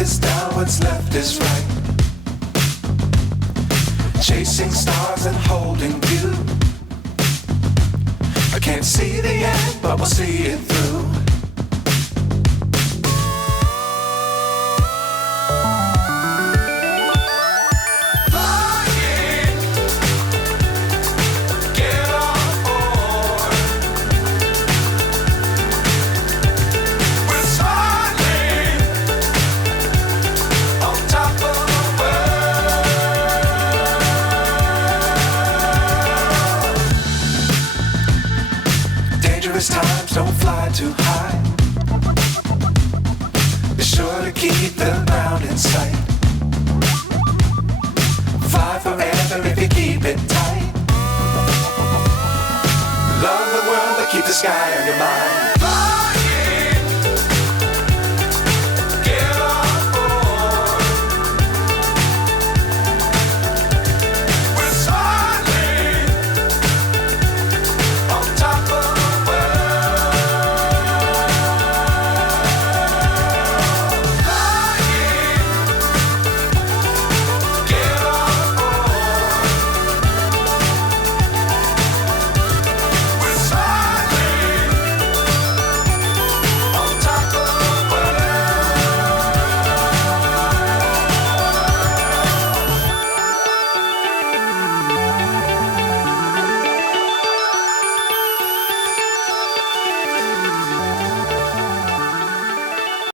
is down, what's left is right. Chasing stars and holding you. I can't see the end, but we'll see it through. Times don't fly too high. Be sure to keep the ground in sight. Fly forever if you keep it tight. Love the world, but keep the sky on your mind.